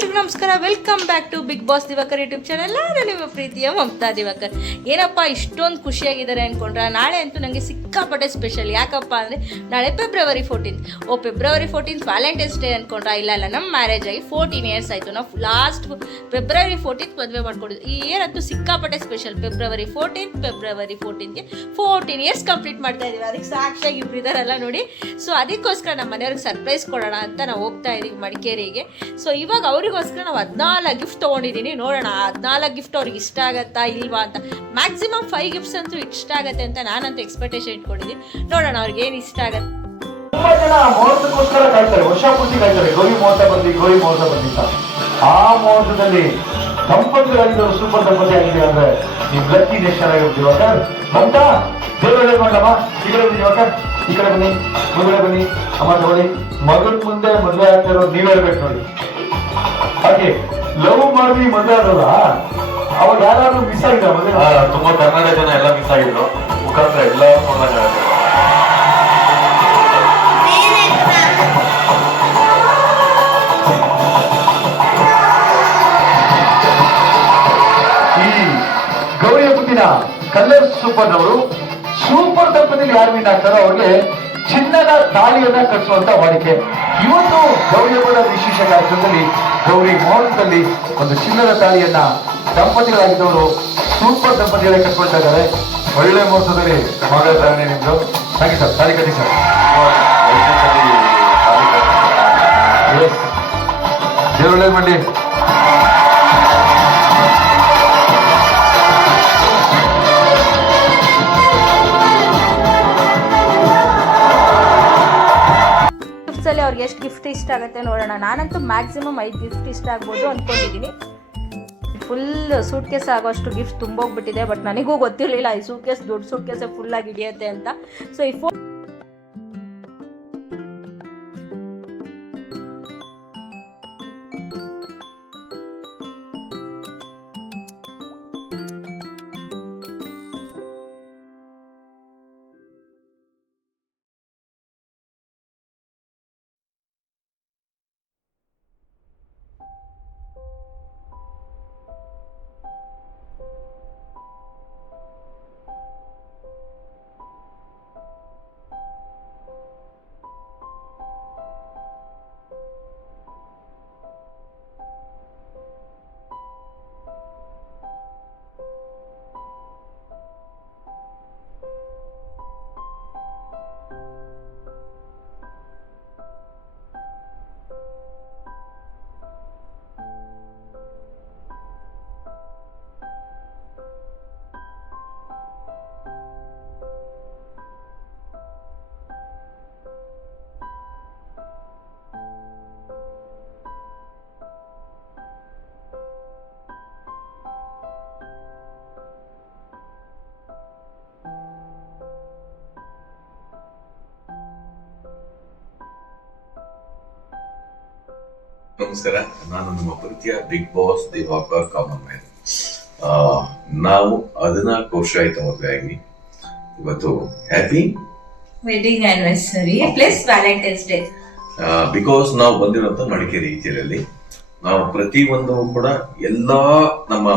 ಎಲ್ರಿಗೂ ನಮಸ್ಕಾರ. Welcome back to Bigg Boss Diwakar YouTube channel. ನಾನು ನಿಮ್ಮ ಪ್ರೀತಿಯ ಮಮತಾ ದಿವಾಕರ್. ಏನಪ್ಪ ಇಷ್ಟೊಂದು ಖುಷಿಯಾಗಿದ್ದಾರೆ ಅಂದ್ಕೊಂಡ್ರೆ, ನಾಳೆ ಅಂತೂ ನನಗೆ ಸಿಕ್ಕಾಪಟ್ಟೆ ಸ್ಪೆಷಲ್. ಯಾಕಪ್ಪ ಅಂದರೆ ನಾಳೆ ಫೆಬ್ರವರಿ 14. ಫೆಬ್ರವರಿ 14 ವ್ಯಾಲೆಂಟೈನ್ಸ್ ಡೇ ಅಂದ್ಕೊಂಡ್ರೆ, ಇಲ್ಲ ನಮ್ಮ ಮ್ಯಾರೇಜ್ ಆಗಿ 14 ಇಯರ್ಸ್ ಆಯಿತು. ನಾವು ಲಾಸ್ಟ್ ಫೆಬ್ರವರಿ 14 ಮದುವೆ ಮಾಡ್ಕೊಂಡಿದ್ದು. ಈ ಇಯರ್ ಅಂತೂ ಸಿಕ್ಕಾಪಟ್ಟೆ ಸ್ಪೆಷಲ್. ಫೆಬ್ರವರಿ 14ಗೆ 14 ಇಯರ್ಸ್ ಕಂಪ್ಲೀಟ್ ಮಾಡ್ತಾ ಇದ್ದೀವಿ. ಅದಕ್ಕೆ ಸಾಕ್ಷಿಯಾಗಿ ಇಬ್ಬರು ಇದ್ದಾರಲ್ಲ ನೋಡಿ. ಸೊ ಅದಕ್ಕೋಸ್ಕರ ನಮ್ಮ ಮನೆಯವ್ರಿಗೆ ಸರ್ಪ್ರೈಸ್ ಕೊಡೋಣ ಅಂತ ನಾವು ಹೋಗ್ತಾ ಇದ್ದೀವಿ ಮಡಿಕೇರಿಗೆ. ಸೊ ಇವಾಗ ಅವರಿಗೋಸ್ಕರ ನಾವು 14 ಗಿಫ್ಟ್ ತೊಗೊಂಡಿದ್ದೀನಿ. ನೋಡೋಣ 14 ಗಿಫ್ಟ್ ಅವ್ರಿಗೆ ಇಷ್ಟ ಆಗತ್ತಾ ಇಲ್ವಾ ಅಂತ. ಮ್ಯಾಕ್ಸಿಮಮ್ 5 ಗಿಫ್ಟ್ಸ್ ಅಂತೂ ಇಷ್ಟ ಆಗುತ್ತೆ ಅಂತ ನಾನಂತೂ ಎಕ್ಸ್ಪೆಕ್ಟೇಷನ್ ಇಟ್ಕೊಂಡಿದ್ದೀನಿ. ನೋಡೋಣ ಅವ್ರಿಗೆ ಏನು ಇಷ್ಟ ಆಗುತ್ತೆ. ತುಂಬಾ ಜನ ಮುಹೂರ್ತಕ್ಕೋಸ್ಕರ ಕಾಯ್ತಾರೆ, ವರ್ಷ ಪೂರ್ತಿ ಕಾಯ್ತಾರೆ. ಗೌರಿ ಮುಹೂರ್ತ ಬಂದಿತ್ತ. ಆ ಮುಹೂರ್ತದಲ್ಲಿ ದಂಪತಿಗಳಾಗಿದ್ದವರು ಸೂಪರ್ ದಂಪತಿ ಆಗಿದೆ ಅಂದ್ರೆ ನೀವು ಲಕ್ಕಿ ಚೆನ್ನಾಗಿರ್ತೀವಿ. ಮಮತಾ ದೇವರೇ ಮಾಡಮ್ಮ, ಈ ಕಡೆ ಬನ್ನಿ ಇವಾಗ, ಈ ಕಡೆ ಬನ್ನಿ, ಮುಂದೆ ಬನ್ನಿ. ಅಮ್ಮ ತಗೊಳ್ಳಿ. ಮಗನ ಮುಂದೆ ಮದುವೆ ಆಗ್ತಿರೋ ನೀವೇ ಇರ್ಬೇಕು ನೋಡಿ. ಹಾಗೆ ಲವ್ ಮಾಡಿ ಮದುವೆ ಆದಲ್ಲ, ಅವಾಗ ಯಾರಾದ್ರೂ ಮಿಸ್ ಆಗಿಲ್ಲ ಮದುವೆ? ತುಂಬಾ ಕರ್ನಾಟಕ ಜನ ಎಲ್ಲ ಮಿಸ್ ಆಗಿದ್ರು. ಮುಖಾಂತರ ಎಲ್ಲ ಗೌರಿಯ ಮುಂದಿನ ಕಲ್ಲರ್ ಸೂಪರ್ ದಂಪತಿಗೆ ಯಾರು ವಿನ್ ಆಗ್ತಾರೋ ಅವ್ರಿಗೆ ಚಿನ್ನದ ತಾಳಿಯನ್ನ ಕಟ್ಟಿಸುವಂತ ವಾಡಿಕೆ. ಇವತ್ತು ಗೌರಿ ಹಬ್ಬದ ವಿಶೇಷ ಕಾರ್ಯಕ್ರಮದಲ್ಲಿ ಗೌರಿ ಮುಹೂರ್ತದಲ್ಲಿ ಒಂದು ಚಿನ್ನದ ತಾಳಿಯನ್ನ ದಂಪತಿಗಳಾಗಿದ್ದವರು ಸೂಪರ್ ದಂಪತಿಗಳೇ ಕಟ್ಕೊಳ್ತಾ ಇದ್ದಾರೆ. ಒಳ್ಳೆ ಮುಹೂರ್ತದಲ್ಲಿ ಮಗಳ ತಾಳಿ ನಿಮ್ದು. Thank you sir. ತಾಳಿ ಕಟ್ಟಿ ಸರ್. ದೇವರೊಳ್ಳೆ ಮಾಡಿ. ಅವ್ರಿಗೆ ಎಷ್ಟು ಗಿಫ್ಟ್ ಇಷ್ಟ ಆಗುತ್ತೆ ನೋಡೋಣ. ನಾನಂತೂ ಮ್ಯಾಕ್ಸಿಮಮ್ 5 ಗಿಫ್ಟ್ ಇಷ್ಟ ಆಗ್ಬೋದು ಅಂದ್ಕೊಂಡಿದ್ದೀನಿ. ಫುಲ್ ಸೂಟ್ ಕೇಸ್ ಆಗೋಷ್ಟು ಗಿಫ್ಟ್ ತುಂಬೋಗ್ಬಿಟ್ಟಿದೆ. ಬಟ್ ನನಗೂ ಗೊತ್ತಿರಲಿಲ್ಲ ಈ ಸೂಟ್ ಕೇಸ್ ದೊಡ್ಡ ಸೂಟ್ ಕೇಸೇ ಫುಲ್ಲಾಗಿ ಹಿಡಿಯುತ್ತೆ ಅಂತ. ಸೊ ಈ ನಮಸ್ಕಾರ. ನಾನು ನಿಮ್ಮ ಪ್ರೀತಿಯ Bigg Boss Diwakar common man. ನಾವು 14 ವರ್ಷ ಆಯ್ತು ಮದುವೆ ಆಗಿ. ಇವತ್ತು happy wedding anniversary plus Valentine's Day. Because ನಾವು ಬಂದಿರೋಂಥ ಮಡಿಕೇರಿ ಜಿಲ್ಲೆಯಲ್ಲಿ ನಾವು ಪ್ರತಿ ಒಂದು ಕೂಡ ಎಲ್ಲಾ ನಮ್ಮ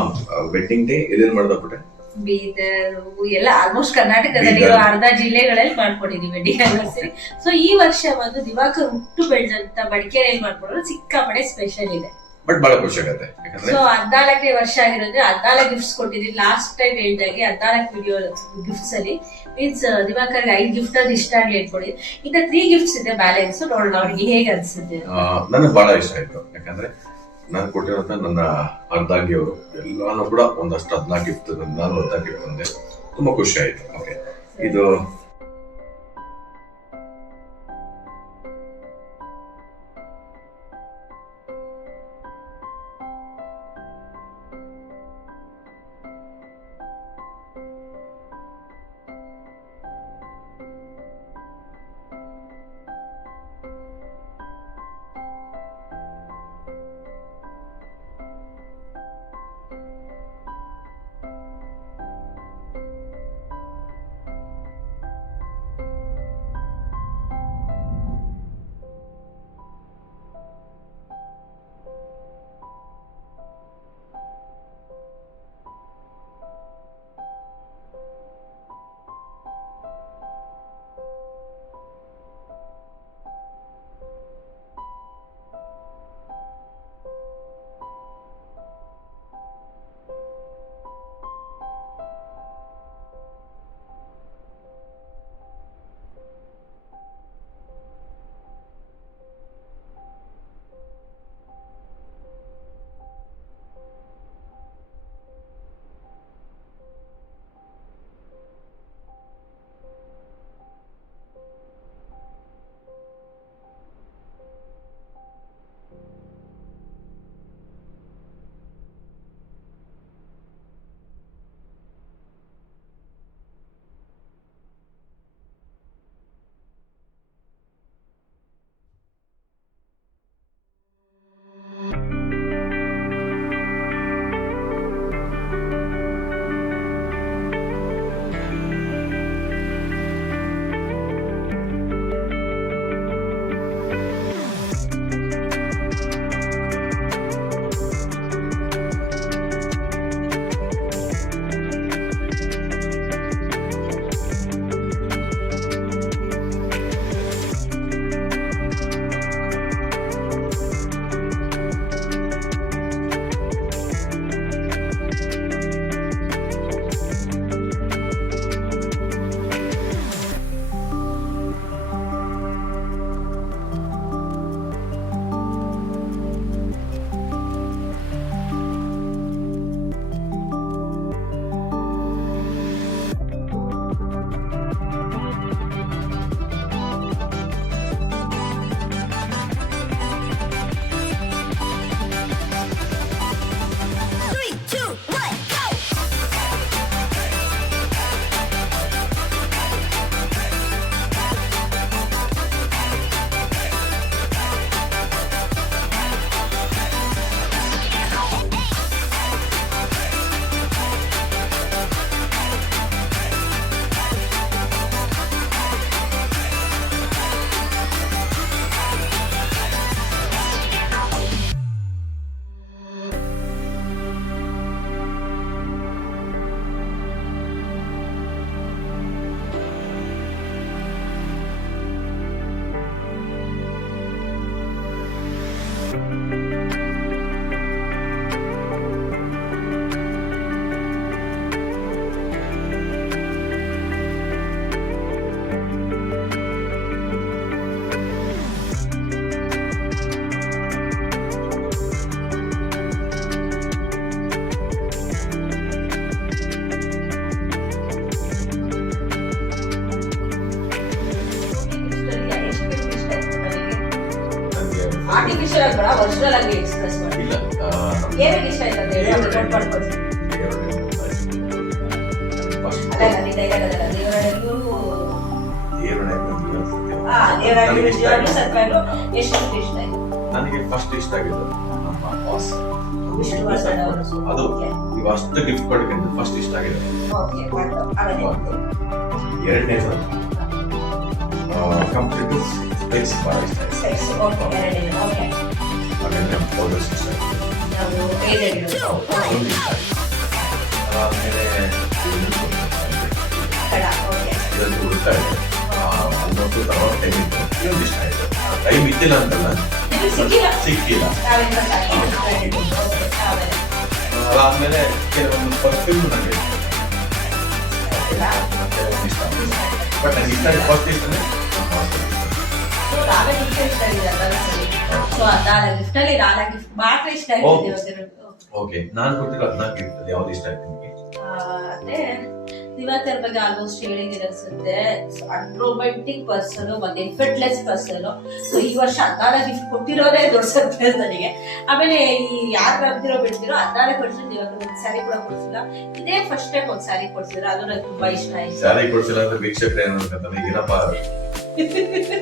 ವೆಡ್ಡಿಂಗ್ ಡೇ ಎಲ್ಲೆಲ್ಲಿ ಮಾಡ್ದಬಿಟ್ಟೆ, ಬೀದರ್ ಎಲ್ಲ ಆಲ್ಮೋಸ್ಟ್ ಕರ್ನಾಟಕದಲ್ಲಿ ಅರ್ಧ ಜಿಲ್ಲೆಗಳಲ್ಲಿ ಮಾಡ್ಕೊಂಡಿದೀವಿ ವೆಡ್ಡಿಂಗ್ ಆನಿವರ್ಸರಿ. ಸೊ ಈ ವರ್ಷ ಒಂದು ದಿವಾಕರ್ ಹುಟ್ಟು ಬೆಳೆದಂತ ಮಡಿಕೇರಿಯಲ್ಲಿ ಮಾಡ್ಕೊಳ್ಳೋದು ಸಿಕ್ಕಾಪಡೆ ಸ್ಪೆಷಲ್ ಇದೆ. ಬಟ್ ಬಹಳ ಖುಷಿ ಆಗುತ್ತೆ. ಸೊ 14ನೇ ವರ್ಷ ಆಗಿರೋದ್ರೆ 14 ಗಿಫ್ಟ್ಸ್ ಕೊಟ್ಟಿದೀನಿ. ಲಾಸ್ಟ್ ಟೈಮ್ ಹೇಳ್ದಾಗೆ 14 ವಿಡಿಯೋ ಗಿಫ್ಟ್ಸ್ ಅಲ್ಲಿ ಮೀನ್ಸ್ ದಿವಾಕರ್ 5 ಗಿಫ್ಟ್ ಅದು ಇಷ್ಟ ಆಗ್ಲಿ ಇಟ್ಕೊಳ್ಳಿ. ಇನ್ನ 3 ಗಿಫ್ಟ್ಸ್ ಇದೆ ಬ್ಯಾಲೆನ್ಸ್. ನೋಡೋಣ ಅವ್ರಿಗೆ ಹೇಗೆ ಅನ್ಸುತ್ತೆ. ನನಗೆ ಬಹಳ ಇಷ್ಟ ಆಯ್ತು. ಯಾಕಂದ್ರೆ ನಾನು ಕೊಟ್ಟಿರೋಂಥ ನನ್ನ ಅರ್ಧಾಂಗಿಯವರು ಎಲ್ಲಾನು ಕೂಡ ಒಂದಷ್ಟು 14 ಗಿಫ್ಟ್, ನಾನು 14 ಗಿಫ್ಟ್ ಬಂದೆ. ತುಂಬಾ ಖುಷಿ ಆಯ್ತು. ಓಕೆ, ಇದು ಆರ್ಟಿಫಿಷಿಯಲ್ ಆಗಿ ಬೇಡ, ಒರಿಜಿನಲ್ ಆಗಿ ಎಕ್ಸ್ಪ್ರೆಸ್ ಮಾಡಿ. ಇಲ್ಲ ಏನೇನು ಇಷ್ಟ ಆಯ್ತು ಅಂತ ಹೇಳಿ ಅವ್ರಿಗೆ ನೋಟ್ ಮಾಡ್ಕೊಳ್ತೀನಿ. ಅಲ್ಲ ನಾನು ಈ ಡೈಲಾಗ್ ಅದಲ್ಲ, ಎಷ್ಟು ಇಷ್ಟ ಆಯ್ತು? ನನಗೆ ಫಸ್ಟ್ ಇಷ್ಟ ಆಗಿದ್ದು ನಮ್ಮ ಬಾಸ್. ವಿಷ್ಣು ವರ್ಧನ್ ಅವರು. ಅದು Okay. ನೀವು ಅಷ್ಟು ಗಿಫ್ಟ್ ಕೊಡೋಕ್ಕಿಂತ ಫಸ್ಟ್ ಇಷ್ಟ ಆಗಿದೆ. Okay, ಮಾಡ್ತು. ಆಮೇಲೆ ಎರಡನೇದು ಕಂಪ್ಲೀಟ್ ಸ್ಪೇಸ್ ಬಹಳ ಇಷ್ಟ ಆಯ್ತು. ಸೆಕ್ಸ್. ಓಕೆ, ಎರಡನೇದು. ಓಕೆ. ಆಮೇಲೆ ನಮ್ಮ ಪೌಡರ್ಸ್ ಇಷ್ಟ ಆಯ್ತು. ನಾವು ಏನೇನು ಅದೊಂದು ಇಷ್ಟ ಆಯ್ತು. ಆಮೇಲೆ ಕಡ. ಓಕೆ. ಇದರಲ್ಲಿ ಹುಡುಕ್ತಾ ಇದೆ ಅನ್ನೋದು ತಗೊಂಡು ಟೈಮ್ ಇತ್ತು. ಇದೊಂದು ಇಷ್ಟ ಆಯ್ತು. ಟೈಮ್ ಇದ್ದಿಲ್ಲ ಅಂತಲ್ಲ, ನಿಮಗೆ ಸಿಕ್ಕಿಲ್ಲ? ಸಿಕ್ಕಿಲ್ಲ. ನಾವೆಲ್ಲ ಸಾಕಿದ್ದು. ಓಕೆ, ಆಮೇಲೆ ಅದಾದ್ಮೇಲೆ ಕೆಲವೊಂದು ಪರ್ಫ್ಯೂಮ್ ನನಗೆ ಕೆಲವೊಂದು ಇಷ್ಟ ಬಟ್ ನನಗೆ ಇಷ್ಟ ಫಸ್ಟ್ ಇಷ್ಟನೇ ರಾಗ ಗಿಫ್ಟ್ ಇಷ್ಟ ಆಗಿದೆ ಅದಲ್ಲ ಸರಿ. ಸೊ ಅದಾದ ಗಿಫ್ಟ್ ಅಲ್ಲಿ ರಾಗ ಗಿಫ್ಟ್ ಮಾತ್ರ ಇಷ್ಟ ಆಗಿದೆ ಇವತ್ತಿರೋದು. ಓಕೆ. ನಾನು ಕೊಟ್ಟಿರೋ 14 ಗಿಫ್ಟ್ ಯಾವ್ದು ಇಷ್ಟ ಆಯ್ತು ನಿಮಗೆ? ಅದೇ ದಿವಾಕರ್ ಬಗ್ಗೆ ಆಲ್ಮೋಸ್ಟ್ ಹೇಳಿದೀರ ಅನ್ಸುತ್ತೆ. ಅನ್ರೊಮ್ಯಾಂಟಿಕ್ ಪರ್ಸನ್ ಮತ್ತೆ ಎಫರ್ಟ್ಲೆಸ್ ಪರ್ಸನ್. ಸೊ ಈ ವರ್ಷ 14 ಗಿಫ್ಟ್ ಕೊಟ್ಟಿರೋದೇ ದೊಡ್ಡ ಸರ್ಪ್ರೈಸ್ ನನಗೆ. ಆಮೇಲೆ ಈ ಯಾರು ಬರ್ತಿರೋ ಬಿಡ್ತಿರೋ 14% ದಿವಾಕರ್ ಒಂದು ಸ್ಯಾರಿ ಕೂಡ ಕೊಡ್ಸಿಲ್ಲ. ಇದೇ ಫಸ್ಟ್ ಟೈಮ್ ಒಂದು ಸ್ಯಾರಿ ಕೊಡ್ಸಿದ್ರು, ಅದು ನನಗೆ ತುಂಬಾ ಇಷ್ಟ ಆಯ್ತು. ಸ್ಯಾರಿ ಕೊಡ್ಸಿಲ್ಲ ಅಂದ್ರೆ ವೀಕ್ಷಕರು ಏನು ಅನ್ಕೊಂತಾರೆ, ಏನಪ್ಪ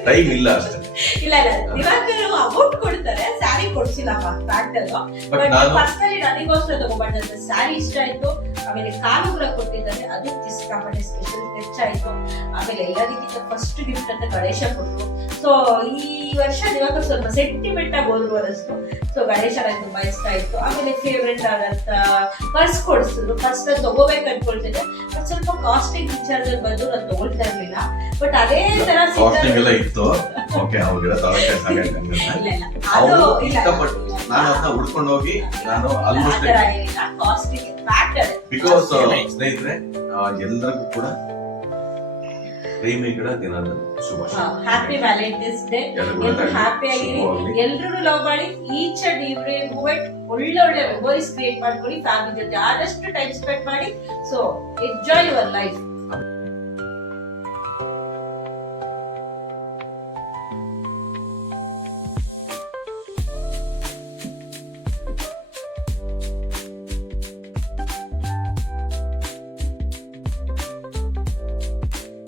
ಟೈಮ್ ಇಲ್ಲ ಅಷ್ಟೇ. ಇಲ್ಲ ಇಲ್ಲ, ದಿವಾಕರ್ ಅಮೌಂಟ್ ಕೊಡ್ತಾರೆ, ಸ್ಯಾರಿ ಕೊಡ್ಸಿಲ್ಲ ಫ್ಯಾಕ್ಟ್ ಅಲ್ವಾ. ಬಟ್ ಪರ್ಸನಲಿ ನನಗೋಸ್ಕರ ತಗೊಂಡ್ಬಂದಂತ ಸ್ಯಾರಿ ಇಷ್ಟ ಆಯ್ತು. ಆಮೇಲೆ ಕಾಲು ಕೂಡ ಕೊಟ್ಟಿದ್ದಾರೆ, ಅದು ಸಿಕ್ಕಾಪಟ್ಟೆ ಸ್ಪೆಷಲ್ ಟಚ್ ಆಯ್ತು. ಆಮೇಲೆ ಎಲ್ಲದಕ್ಕಿಂತ ಫಸ್ಟ್ ಗಿಫ್ಟ್ ಅಂತ ಗಣೇಶ ಕೊಟ್ಟರು. ಸೊ ಈ ವರ್ಷ ದಿವಾಕರ್ ಸ್ವಲ್ಪ ಸೆಂಟಿಮೆಂಟ್ ಆಗಿ ಹೋದ್ರು ಅನ್ನಿಸ್ತು. ಸೊ ಗಣೇಶ ನನಗೆ ತುಂಬಾ ಇಷ್ಟ ಆಯ್ತು. ಆಮೇಲೆ ಫೇವ್ರೆಟ್ ಆದಂತ ಪರ್ಸ್ ಕೊಡಿಸಿದ್ರು. ಪರ್ಸ್ ನಾನು ತಗೋಬೇಕು ಅನ್ಕೊಳ್ತಿದ್ದೆ, ಬಟ್ ಸ್ವಲ್ಪ ಕಾಸ್ಟಿಂಗ್ ವಿಚಾರದಲ್ಲಿ ಬಂದು ನಾನು ತಗೊಳ್ತಾ ಇರ್ಲಿಲ್ಲ. ಬಟ್ ಅದೇ ತರ ಕಾಸ್ಟಿಂಗ್ ಎಲ್ಲ ಇತ್ತು. ಓಕೆ, ಅವ್ರಿಗೆಲ್ಲ ತಗೊಳಕ್ಕೆ ಸಾಕಾಗ್ತಂಗಿಲ್ಲ. ಇಲ್ಲ ಇಲ್ಲ, ಅವ್ರು ಅದು ಇಲ್ಲ. ಇಷ್ಟಪಟ್ಟು ನಾನು ಅದನ್ನ ಹುಡ್ಕೊಂಡು ಹೋಗಿ ನಾನು ಆಲ್ಮೋಸ್ಟ್ ಕಾಸ್ಟಿಂಗ್ ಫ್ಯಾಕ್ಟ್ ಅದೇ. ಬಿಕಾಸ್ ಸ್ನೇಹಿತರೆ ಎಲ್ಲರಿಗೂ ಕೂಡ ಪ್ರೇಮಿಗಳ ದಿನದ ಶುಭಾಶಯ. Happy Valentine's day. ಎಲ್ರು ಹ್ಯಾಪಿ ಆಗಿರಿ, ಎಲ್ರು ಲವ್ ಮಾಡಿ. ಈಚ್ ಅಂಡ್ ಎವ್ರಿ ಮೂಮೆಂಟ್ ಒಳ್ಳೆ ಒಳ್ಳೆ ಮೆಮೊರೀಸ್ ಕ್ರಿಯೇಟ್ ಮಾಡ್ಕೊಳ್ಳಿ. ಫ್ಯಾಮಿಲಿ ಜೊತೆ ಆದಷ್ಟು ಟೈಮ್ ಸ್ಪೆಂಡ್ ಮಾಡಿ. So enjoy your life.